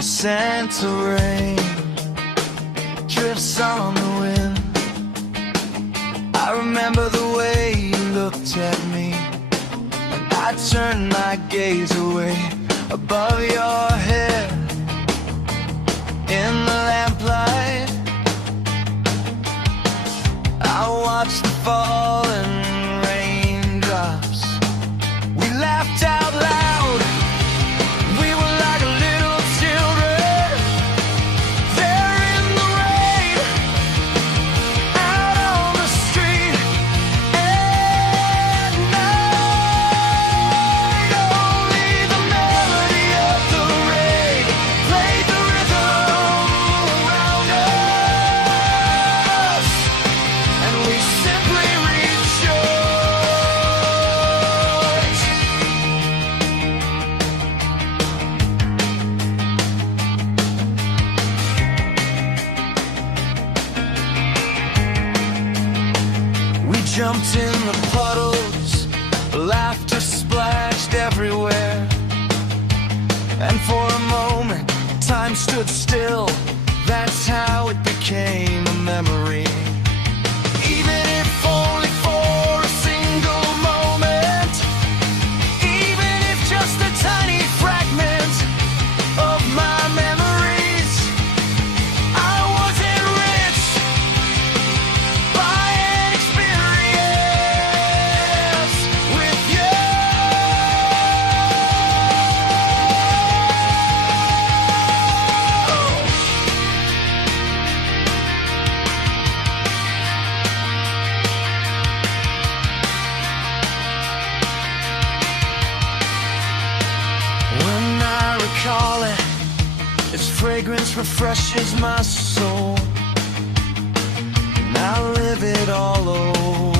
Santa rain drifts on the wind. I remember the way you looked at me when I turned my gaze away. Above your head in the lamplight, I watched the falling raindrops. We laughed out loud. We were like little children there in the rain, out on the street at night. Only the melody of the rain played the rhythm around us, and we simply rejoiced. We jumped in the puddles, laughter splashed everywhere, and for a moment time stood still. That's how it became a memory. Even if only for a single moment, even if just a tiny fragment of my memories. I was enriched by an experience with you. When I recall it, its fragrance refreshes my soul, and I live it all over